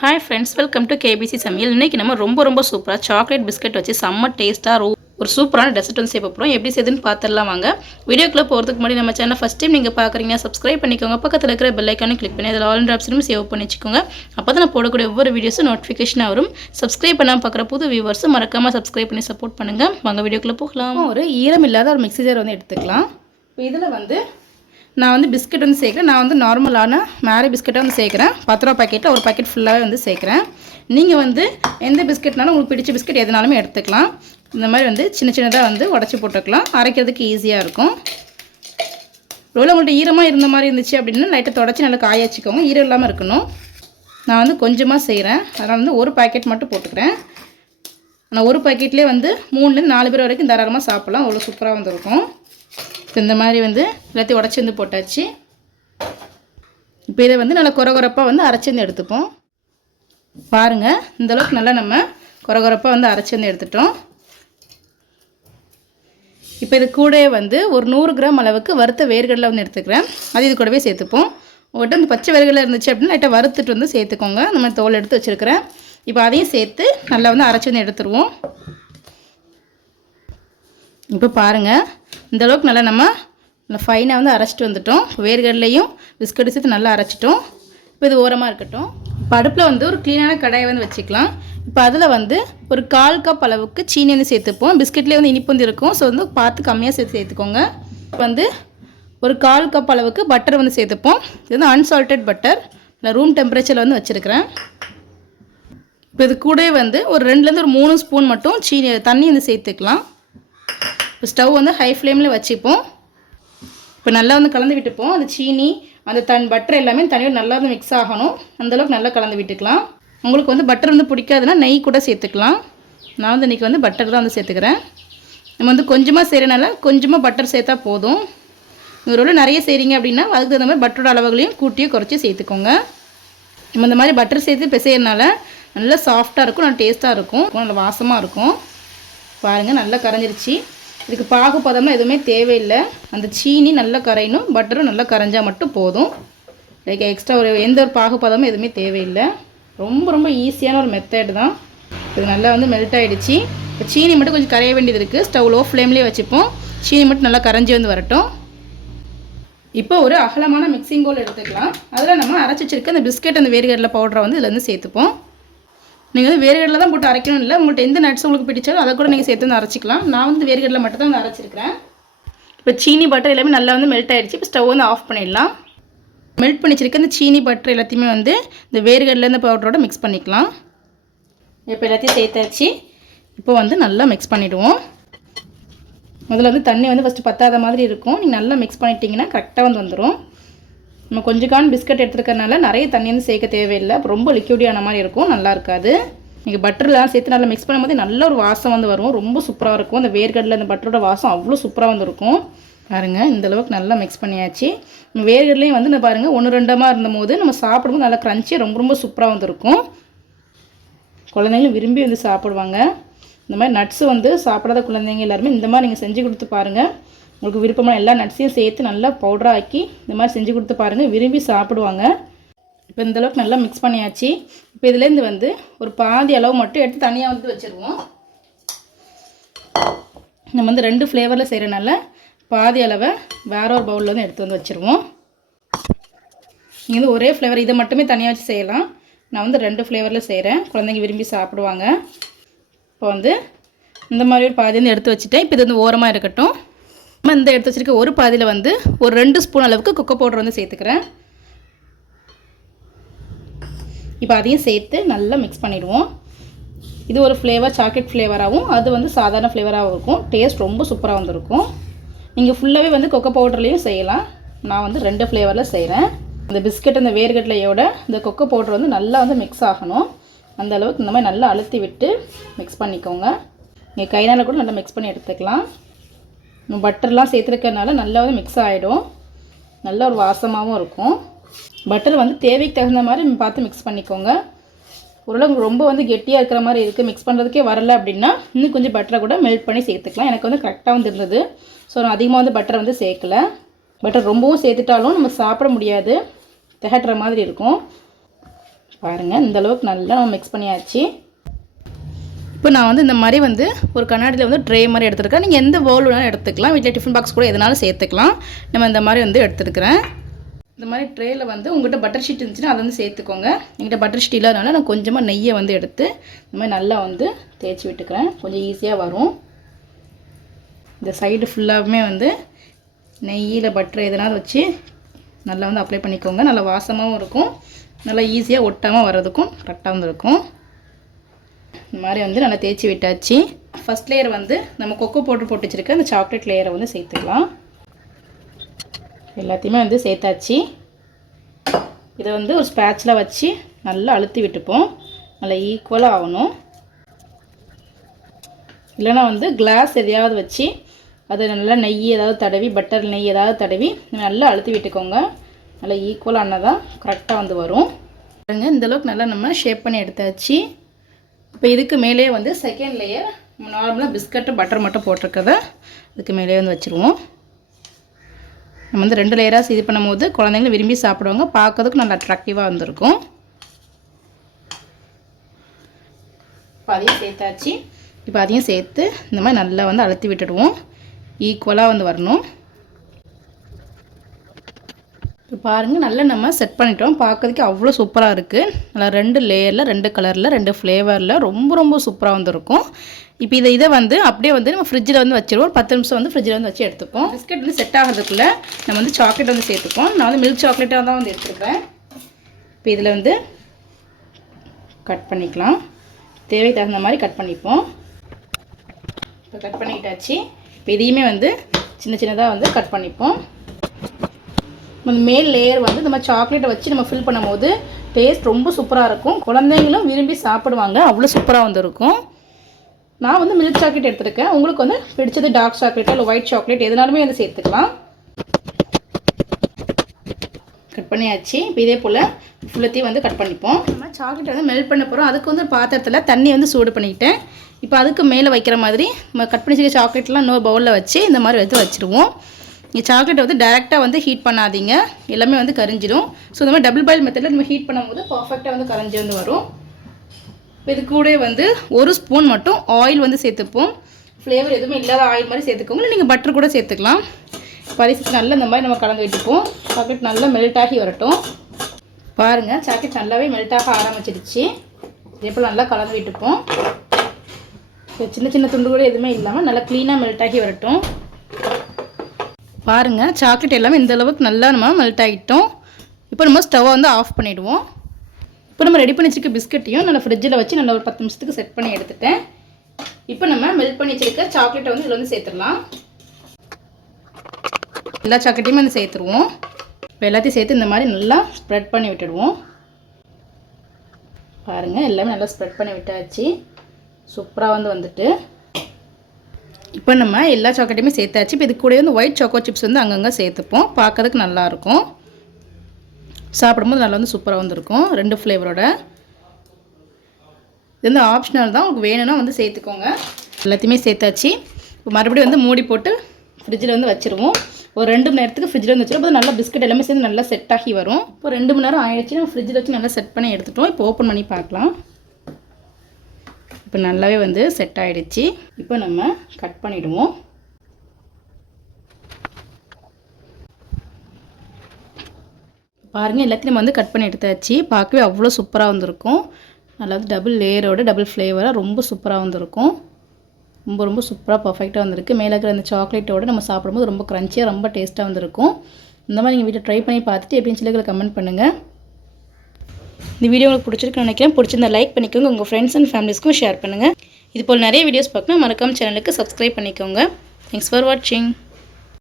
Hi friends welcome to KBC சமையல். இன்றைக்கி நம்ம ரொம்ப ரொம்ப சூப்பராக சாக்லேட் பிஸ்கட் வச்சு செம்ம டேஸ்ட்டாக ஒரு சூப்பரான டெசர்ட் வந்து செய்ய போகிறோம் எப்படி செய்யுதுன்னு பார்த்துடலாம் வாங்க. வீடியோக்குள்ளே போகிறதுக்கு முன்னாடி நம்ம சேனல் ஃபஸ்ட் டைம் நீங்கள் பார்க்குறீங்கன்னா சப்ஸ்கிரைப் பண்ணிக்கோங்க. பக்கத்தில் இருக்கிற பெல் ஐக்கானும் கிளிக் பண்ணி அதில் ஆல் ஆப்ஷனும் சேவ் பண்ணி வச்சுக்கோங்க. அப்போ தான் நான் போடக்கூடிய ஒவ்வொரு வீடியோஸும் நோட்டிஃபிகேஷனாக வரும். சப்ஸ்கிரைப் பண்ணாமல் பார்க்குற புது வியூவர்ஸும் மறக்காமல் சப்ஸ்கிரைப் பண்ணி சப்போர்ட் பண்ணுங்கள் வாங்க வீடியோக்குள்ளே போகலாம். ஒரு ஈரம் இல்லாத ஒரு மிக்ஸி ஜார் வந்து எடுத்துக்கலாம். இப்போ இதில் வந்து நான் வந்து பிஸ்கட் வந்து சேர்க்குறேன். நான் வந்து நார்மலான மேரி பிஸ்கட்டை வந்து சேர்க்குறேன். பத்து ரூபா பாக்கெட்டில் ஒரு பாக்கெட் ஃபுல்லாகவே வந்து சேர்க்குறேன். நீங்கள் வந்து எந்த பிஸ்கட்னாலும் உங்களுக்கு பிடிச்ச பிஸ்கட் எதுனாலுமே எடுத்துக்கலாம். இந்த மாதிரி வந்து சின்ன சின்னதாக வந்து உடச்சி போட்டுக்கலாம். அரைக்கிறதுக்கு ஈஸியாக இருக்கும். ஒருவேளை உங்கள்கிட்ட ஈரமாக இருந்த மாதிரி இருந்துச்சு அப்படின்னா லைட்டை தொடச்சி நல்லா காய வச்சுக்கோங்க. ஈரம் இல்லாமல் இருக்கணும். நான் வந்து கொஞ்சமாக செய்கிறேன் அதனால் வந்து ஒரு பாக்கெட் மட்டும் போட்டுக்கிறேன். ஆனால் ஒரு பாக்கெட்லேயே வந்து மூணுலேருந்து நாலு பேர் வரைக்கும் தாராளமாக சாப்பிட்லாம். அவ்வளோ சூப்பராக வந்துருக்கும். இந்த மாதிரி வந்து எல்லாத்தையும் உடச்சி வந்து போட்டாச்சு. இப்போ இதை வந்து நல்லா குறகுறப்பாக வந்து அரைச்சிருந்து எடுத்துப்போம். பாருங்கள் இந்தளவுக்கு நல்லா நம்ம குறகுறப்பாக வந்து அரைச்சிருந்து எடுத்துட்டோம். இப்போ இது கூடவே வந்து ஒரு நூறு கிராம் அளவுக்கு வறுத்த வேர்கடலை வந்து எடுத்துக்கிறேன். அது இது கூடவே சேர்த்துப்போம். உங்கள்கிட்ட இந்த பச்சை வேர்கடலை இருந்துச்சு அப்படின்னா லைட்டாக வறுத்துட்டு வந்து சேர்த்துக்கோங்க. நம்ம தோல் எடுத்து வச்சுருக்கிறேன். இப்போ அதையும் சேர்த்து நல்லா வந்து அரைச்சி வந்து எடுத்துருவோம். இப்போ பாருங்கள் இந்தளவுக்கு நல்லா நம்ம நல்லா ஃபைனாக வந்து அரைச்சிட்டு வந்துட்டோம். வேர்கடலையும் பிஸ்கட் சேர்த்து நல்லா அரைச்சிட்டோம். இப்போ இது ஓரமாக இருக்கட்டும். இப்போ அடுப்பில் வந்து ஒரு க்ளீனான கடாயை வந்து வச்சுக்கலாம். இப்போ அதில் வந்து ஒரு கால் கப் அளவுக்கு சீனி வந்து சேர்த்துப்போம். பிஸ்கட்லேயே வந்து இனிப்பு வந்து இருக்கும். ஸோ வந்து பார்த்து கம்மியாக சேர்த்து சேர்த்துக்கோங்க. இப்போ வந்து ஒரு கால் கப் அளவுக்கு பட்டர் வந்து சேர்த்துப்போம். இது வந்து அன்சால்டட் பட்டர் நான் ரூம் டெம்பரேச்சரில் வந்து வச்சுருக்கிறேன். இப்போ இது கூடவே வந்து ஒரு ரெண்டுலேருந்து ஒரு மூணு ஸ்பூன் மட்டும் சீனி தண்ணி வந்து சேர்த்துக்கலாம். இப்போ ஸ்டவ் வந்து ஹை ஃப்ளேமில் வச்சுப்போம். இப்போ நல்லா வந்து கலந்து விட்டுப்போம். அந்த சீனி அந்த தன் பட்டர் எல்லாமே தனியாக நல்லா வந்து மிக்ஸ் ஆகணும். அந்தளவுக்கு நல்லா கலந்து விட்டுக்கலாம். உங்களுக்கு வந்து பட்டர் வந்து பிடிக்காதுன்னா நெய் கூட சேர்த்துக்கலாம். நான் வந்து இன்றைக்கி வந்து பட்டர் தான் வந்து சேர்த்துக்கிறேன். நம்ம வந்து கொஞ்சமாக செய்கிறனால கொஞ்சமாக பட்டர் சேர்த்தா போதும். ஒரு நிறைய செய்கிறீங்க அப்படின்னா அதுக்கு தகுந்த மாதிரி பட்டரோட அளவுகளையும் கூட்டியும் குறைச்சி சேர்த்துக்கோங்க. நம்ம இந்த மாதிரி பட்டர் சேர்த்து பிசையறனால நல்லா சாஃப்டாக இருக்கும் நல்லா டேஸ்ட்டாக இருக்கும். நல்லா வாசமாக இருக்கும். பாருங்கள் நல்லா கரைஞ்சிருச்சு. இதுக்கு பாகு பதமாக எதுவுமே தேவையில்லை. அந்த சீனி நல்லா கரையணும். பட்டரும் நல்லா கரைஞ்சால் மட்டும் போதும். லைக் எக்ஸ்ட்ரா ஒரு எந்த ஒரு பாகு பதமும் எதுவுமே தேவையில்லை. ரொம்ப ரொம்ப ஈஸியான ஒரு மெத்தட் தான். இது நல்லா வந்து மெல்ட் ஆகிடுச்சு இப்போ சீனி மட்டும் கொஞ்சம் கரைய வேண்டியது இருக்குது ஸ்டவ் லோ ஃப்ளேம்லேயே வச்சுப்போம். சீனி மட்டும் நல்லா கரைஞ்சி வந்து வரட்டும். இப்போ ஒரு அகலமான மிக்சிங் போல் எடுத்துக்கலாம். அதில் நம்ம அரைச்சி வச்சிருக்க அந்த பிஸ்கெட் அந்த வேர்கடலை பவுடரை வந்து இதில் வந்து சேர்த்துப்போம். நீங்கள் வந்து வேர்கடலை தான் போட்டு அரைக்கணும் இல்லை. உங்கள்கிட்ட எந்த நட்ஸ் உங்களுக்கு பிடிச்சாலும் அதை கூட நீங்கள் சேர்த்து வந்து அரைச்சிக்கலாம். நான் வந்து வேர்கடலை மட்டும் தான் வந்து அரைச்சிருக்கிறேன். இப்போ சீனி பட்டர் எல்லாமே நல்லா வந்து மெல்ட் ஆகிடுச்சு இப்போ ஸ்டவ் வந்து ஆஃப் பண்ணிடலாம். மெல்ட் பண்ணி வச்சிருக்க இந்த சீனி பட்டர் எல்லாத்தையுமே வந்து இந்த வேர்கடலை இந்த பவுடரோட மிக்ஸ் பண்ணிக்கலாம். இப்போ எல்லாத்தையும் சேர்த்தாச்சு. இப்போ வந்து நல்லா மிக்ஸ் பண்ணிவிடுவோம் முதல்ல வந்து தண்ணி வந்து ஃபஸ்ட்டு பத்தாத மாதிரி இருக்கும். நீங்கள் நல்லா மிக்ஸ் பண்ணிட்டீங்கன்னா கரெக்டாக வந்து வந்துடும் நம்ம கொஞ்சக்கான் பிஸ்கட் எடுத்துருக்கறனால நிறைய தண்ணி வந்து சேர்க்க தேவையில்லை. ரொம்ப லிக்யூடியான மாதிரி இருக்கும். நல்லா இருக்காது. நீங்கள் பட்டர்லாம் சேர்த்து நல்லா மிக்ஸ் பண்ணும்போது நல்ல ஒரு வாசம் வந்து வரும். ரொம்ப சூப்பராக இருக்கும். அந்த வேர்கடலில் அந்த பட்டரோட வாசம் அவ்வளோ சூப்பராக வந்துருக்கும். பாருங்கள் இந்த அளவுக்கு நல்லா மிக்ஸ் பண்ணியாச்சு. வேர்கடலையும் வந்து இந்த பாருங்கள் ஒன்று ரெண்டமாக இருந்தபோது நம்ம சாப்பிடும்போது நல்லா க்ரன்ச்சி ரொம்ப ரொம்ப சூப்பராக வந்துருக்கும். குழந்தைங்களும் விரும்பி வந்து சாப்பிடுவாங்க. இந்த மாதிரி நட்ஸு வந்து சாப்பிடாத குழந்தைங்க எல்லாருமே இந்த மாதிரி நீங்கள் செஞ்சு கொடுத்து பாருங்கள் உங்களுக்கு விருப்பமான எல்லா நட்ஸையும் சேர்த்து நல்லா பவுடராக ஆக்கி இந்த மாதிரி செஞ்சு கொடுத்து பாருங்கள் விரும்பி சாப்பிடுவாங்க. இப்போ இந்தளவுக்கு நல்லா மிக்ஸ் பண்ணியாச்சு. இப்போ இதுலேருந்து வந்து ஒரு பாதி அளவு மட்டும் எடுத்து தனியாக வந்து வச்சுருவோம். நம்ம வந்து ரெண்டு ஃப்ளேவரில் செய்கிறனால பாதி அளவை வேற ஒரு பவுலில் வந்து எடுத்து வந்து வச்சுருவோம். நீங்கள் வந்து ஒரே ஃப்ளேவர் இதை மட்டுமே தனியாக வச்சு செய்யலாம். நான் வந்து ரெண்டு ஃப்ளேவரில் செய்கிறேன் குழந்தைங்க விரும்பி சாப்பிடுவாங்க. இப்போ வந்து இந்த மாதிரி ஒரு பாதி வந்து எடுத்து வச்சுட்டேன். இப்போ இது வந்து ஓரமாக இருக்கட்டும். நம்ம இந்த எடுத்து வச்சுருக்க ஒரு பாதியில் வந்து ஒரு ரெண்டு ஸ்பூன் அளவுக்கு கொக்கோ பவுடர் வந்து சேர்த்துக்கிறேன். இப்போ அதையும் சேர்த்து நல்லா மிக்ஸ் பண்ணிவிடுவோம் இது ஒரு ஃப்ளேவர் சாக்லேட் ஃப்ளேவராகவும் அது வந்து சாதாரண ஃப்ளேவராகவும் இருக்கும். டேஸ்ட் ரொம்ப சூப்பராக வந்துருக்கும். நீங்கள் ஃபுல்லாகவே வந்து கொக்கோ பவுடர்லேயும் செய்யலாம். நான் வந்து ரெண்டு ஃப்ளேவரில் செய்கிறேன் இந்த பிஸ்கட் அந்த வேர்கடலையோட இந்த கொக்கோ பவுடர் வந்து நல்லா வந்து மிக்ஸ் ஆகணும். அந்த அளவுக்கு இந்த மாதிரி நல்லா அழுத்தி விட்டு மிக்ஸ் பண்ணிக்கோங்க. நீங்கள் கைனால் கூட நல்லா மிக்ஸ் பண்ணி எடுத்துக்கலாம். பட்டர்லாம் சேர்த்துருக்கறனால நல்லா வந்து மிக்ஸ் ஆகிடும் நல்ல ஒரு வாசமாகவும் இருக்கும். பட்டர் வந்து தேவைக்கு தகுந்த மாதிரி பார்த்து மிக்ஸ் பண்ணிக்கோங்க. ஓரளவுக்கு ரொம்ப வந்து கெட்டியாக இருக்கிற மாதிரி இருக்குது மிக்ஸ் பண்ணுறதுக்கே வரல அப்படின்னா இன்னும் கொஞ்சம் பட்டரை கூட மெல்ட் பண்ணி சேர்த்துக்கலாம். எனக்கு வந்து கரெக்டாக வந்து இருந்தது ஸோ நான் அதிகமாக வந்து பட்டரை வந்து சேர்க்கல. பட்டர் ரொம்பவும் சேர்த்துட்டாலும் நம்ம சாப்பிட முடியாது. திகட்டுற மாதிரி இருக்கும். பாருங்கள் இந்தளவுக்கு நல்லா நம்ம மிக்ஸ் பண்ணியாச்சு. இப்போ நான் வந்து இந்த மாதிரி வந்து ஒரு கண்ணாடியில் வந்து ட்ரே மாதிரி எடுத்துருக்கேன். நீங்கள் எந்த பவுல் வேணாலும் எடுத்துக்கலாம். வீட்டில் டிஃபன் பாக்ஸ் கூட எதனாலும் சேர்த்துக்கலாம். நம்ம இந்த மாதிரி வந்து எடுத்துருக்கிறேன். இந்த மாதிரி ட்ரேயில் வந்து உங்கள்கிட்ட பட்டர் ஷீட் இருந்துச்சுன்னா அதை வந்து சேர்த்துக்கோங்க. எங்கிட்ட பட்டர் ஷீட் இல்லாதனால நான் கொஞ்சமாக நெய்யை வந்து எடுத்து இந்த மாதிரி நல்லா வந்து தேய்ச்சி விட்டுக்கிறேன். கொஞ்சம் ஈஸியாக வரும். இந்த சைடு ஃபுல்லாகவுமே வந்து நெய்யில் பட்டர் எதனால் வச்சு நல்லா வந்து அப்ளை பண்ணிக்கோங்க. நல்லா வாசமாகவும் இருக்கும். நல்லா ஈஸியாக ஒட்டாமல் வர்றதுக்கும் கரெக்டாக வந்து இருக்கும். இந்த மாதிரி வந்து நல்லா தேய்ச்சி விட்டாச்சு. ஃபஸ்ட் லேயர் வந்து நம்ம கொக்கோ போட்டு போட்டு வச்சுருக்க அந்த சாக்லேட் லேயரை வந்து சேர்த்துக்கலாம். எல்லாத்தையுமே வந்து சேர்த்தாச்சு. இதை வந்து ஒரு ஸ்பேட்சில் வச்சு நல்லா அழுத்தி விட்டுப்போம். நல்லா ஈக்குவலாக ஆகணும். இல்லைன்னா வந்து கிளாஸ் எதையாவது வச்சு அதை நல்லா நெய் ஏதாவது தடவி பட்டர் நெய் ஏதாவது தடவி நல்லா அழுத்தி விட்டுக்கோங்க. நல்லா ஈக்குவலானதான் கரெக்டாக வந்து வரும். பாருங்கள் இந்தளவுக்கு நல்லா நம்ம ஷேப் பண்ணி எடுத்தாச்சு. இப்போ இதுக்கு மேலே வந்து செகண்ட் லேயர் நார்மலாக பிஸ்கட்டு பட்டர் மட்டும் போட்டிருக்கத இதுக்கு மேலே வந்து வச்சுருவோம். நம்ம வந்து ரெண்டு லேயராக இது பண்ணும்போது குழந்தைங்களும் விரும்பி சாப்பிடுவாங்க பார்க்கறதுக்கு நல்லா அட்ராக்டிவாக வந்திருக்கும். இப்போ அதையும் சேர்த்தாச்சு. இப்போ அதையும் சேர்த்து இந்த மாதிரி நல்லா வந்து அழுத்தி விட்டுடுவோம். ஈக்குவலாக வந்து வரணும். இப்போ பாருங்கள் நல்லா நம்ம செட் பண்ணிட்டோம். பார்க்கறதுக்கு அவ்வளோ சூப்பராக இருக்குது நல்லா ரெண்டு லேயரில் ரெண்டு கலரில் ரெண்டு ஃப்ளேவரில் ரொம்ப ரொம்ப சூப்பராக வந்துருக்கும். இப்போ இதை இதை வந்து அப்படியே வந்து நம்ம ஃப்ரிட்ஜில் வந்து வச்சிருவோம். பத்து நிமிஷம் வந்து ஃப்ரிட்ஜில் வந்து வச்சு எடுத்துப்போம். பிஸ்கட் வந்து செட் ஆகிறதுக்குள்ளே நம்ம வந்து சாக்லேட் வந்து சேர்த்துப்போம். நான் வந்து மில்க் சாக்லேட்டாக தான் வந்து எடுத்துருக்கேன் இப்போ இதில் வந்து கட் பண்ணிக்கலாம். தேவை தகுந்த மாதிரி கட் பண்ணிப்போம். இப்போ கட் பண்ணிக்கிட்டாச்சு இப்போ இதையுமே வந்து சின்ன சின்னதாக வந்து கட் பண்ணிப்போம். அந்த மேல் லேயர் வந்து நம்ம சாக்லேட்டை வச்சு நம்ம ஃபில் பண்ணும்போது டேஸ்ட் ரொம்ப சூப்பராக இருக்கும். குழந்தைங்களும் விரும்பி சாப்பிடுவாங்க. அவ்வளோ சூப்பராக வந்துருக்கும். நான் வந்து மில்க் சாக்லேட் எடுத்திருக்கேன். உங்களுக்கு வந்து பிடிச்சது டார்க் சாக்லேட்டோ இல்லை ஒயிட் சாக்லேட் எதுனாலுமே வந்து சேர்த்துக்கலாம். கட் பண்ணியாச்சு. இப்போ இதே போல் ஃபுல்லத்தையும் வந்து கட் பண்ணிப்போம். நம்ம சாக்லேட் வந்து மெல்ட் பண்ண போகிறோம் அதுக்கு வந்து பாத்திரத்தில் தண்ணி வந்து சூடு பண்ணிக்கிட்டேன் இப்போ அதுக்கு மேலே வைக்கிற மாதிரி நம்ம கட் பண்ணி வச்சுக்க சாக்லேட்லாம் இன்னொரு பவுலில் வச்சு இந்த மாதிரி எடுத்து வச்சுருவோம். சாக்லேட்டை வந்து டேரெக்டாக வந்து ஹீட் பண்ணாதீங்க. எல்லாமே வந்து கரிஞ்சிடும் ஸோ இந்த மாதிரி டபுள் பாயில் மெத்தடில் நம்ம ஹீட் பண்ணும்போது பர்ஃபெக்டாக வந்து கரைஞ்சி வந்து வரும். இப்போ இது கூட வந்து ஒரு ஸ்பூன் மட்டும் ஆயில் வந்து சேர்த்துப்போம். ஃப்ளேவர் எதுவுமே இல்லாத ஆயில் மாதிரி சேர்த்துக்கோங்க. நீங்கள் பட்டர் கூட சேர்த்துக்கலாம். பரிசுக்கு நல்லா இந்த மாதிரி நம்ம கலந்து விட்டுப்போம். சாக்லேட் நல்லா மெல்ட் ஆகி வரட்டும். பாருங்கள் சாக்லேட் நல்லாவே மெல்ட் ஆக ஆரம்பிச்சிடுச்சு இதே போல் நல்லா கலந்து விட்டுப்போம். சின்ன சின்ன துண்டு கூட எதுவுமே இல்லாமல் நல்லா க்ளீனாக மெல்ட் ஆகி வரட்டும். பாருங்கள் சாக்லேட் எல்லாமே இந்த அளவுக்கு நல்லா நம்ம மெல்ட் ஆகிட்டோம் இப்போ நம்ம ஸ்டவ்வை வந்து ஆஃப் பண்ணிவிடுவோம் இப்போ நம்ம ரெடி பண்ணி வச்சிருக்க பிஸ்கட்டையும் நல்லா ஃப்ரிட்ஜில் வச்சு நல்லா ஒரு பத்து நிமிஷத்துக்கு செட் பண்ணி எடுத்துட்டேன். இப்போ நம்ம மெல்ட் பண்ணி வச்சிருக்க சாக்லேட்டை வந்து இதில் வந்து சேர்த்துடலாம். எல்லா சாக்லேட்டையுமே வந்து சேர்த்துருவோம். இப்போ எல்லாத்தையும் சேர்த்து இந்த மாதிரி நல்லா ஸ்ப்ரெட் பண்ணி விட்டுடுவோம். பாருங்கள் எல்லாமே நல்லா ஸ்ப்ரெட் பண்ணி விட்டாச்சு. சூப்பராக வந்து வந்துட்டு. இப்போ நம்ம எல்லா சாக்லேட்டையுமே சேர்த்தாச்சு. இப்போ இது கூட வந்து ஒயிட் சாக்கோ சிப்ஸ் வந்து அங்கங்கே சேர்த்துப்போம். பார்க்கறதுக்கு நல்லாயிருக்கும். சாப்பிடும்போது நல்லா வந்து சூப்பராக வந்துருக்கும். ரெண்டு ஃப்ளேவரோட இது வந்து ஆப்ஷனல் தான். உங்களுக்கு வேணும்னா வந்து சேர்த்துக்கோங்க. எல்லாத்தையுமே சேர்த்தாச்சு. இப்போ மறுபடியும் வந்து மூடி போட்டு ஃப்ரிட்ஜில் வந்து வச்சுருவோம். ஒரு ரெண்டு மணி நேரத்துக்கு ஃப்ரிட்ஜில் வந்து வச்சிருப்போம் நல்லா பிஸ்கட் எல்லாமே சேர்ந்து நல்லா செட் ஆகி வரும். இப்போ ரெண்டு மணி நேரம் ஆயிடுச்சு நம்ம ஃப்ரிட்ஜில் வச்சு நல்லா செட் பண்ணி எடுத்துட்டோம். இப்போ ஓப்பன் பண்ணி பார்க்கலாம். இப்போ நல்லாவே வந்து செட் ஆகிடுச்சு இப்போ நம்ம கட் பண்ணிவிடுவோம் பாருங்கள் எல்லாத்தையும் நம்ம வந்து கட் பண்ணி எடுத்தாச்சு. பார்க்கவே அவ்வளோ சூப்பராக வந்திருக்கும். நல்லா டபுள் லேயரோட டபுள் ஃப்ளேவராக ரொம்ப சூப்பராக வந்திருக்கும். ரொம்ப ரொம்ப சூப்பராக பர்ஃபெக்டாக வந்திருக்கு. மேலே இருக்கிற அந்த சாக்லேட்டோட நம்ம சாப்பிடும்போது ரொம்ப க்ரன்ச்சியாக ரொம்ப டேஸ்ட்டாக வந்திருக்கும். இந்த மாதிரி நீங்கள் வீட்டில் ட்ரை பண்ணி பார்த்துட்டு எப்படின்னு சொல்லி கமெண்ட் பண்ணுங்கள் இந்த வீடியோ உங்களுக்கு பிடிச்சிருக்குன்னு நினைக்கிறேன். பிடிச்சிருந்தா லைக் பண்ணிக்கோங்க. உங்கள் ஃப்ரெண்ட்ஸ் அண்ட் ஃபேமிலிஸ்க்கும் ஷேர் பண்ணுங்கள் இது போல் நிறைய வீடியோஸ் பார்க்கணும். மறக்காம சேனலுக்கு சப்ஸ்கிரைப் பண்ணிக்கோங்க. தேங்க்ஸ் ஃபார் வாட்சிங்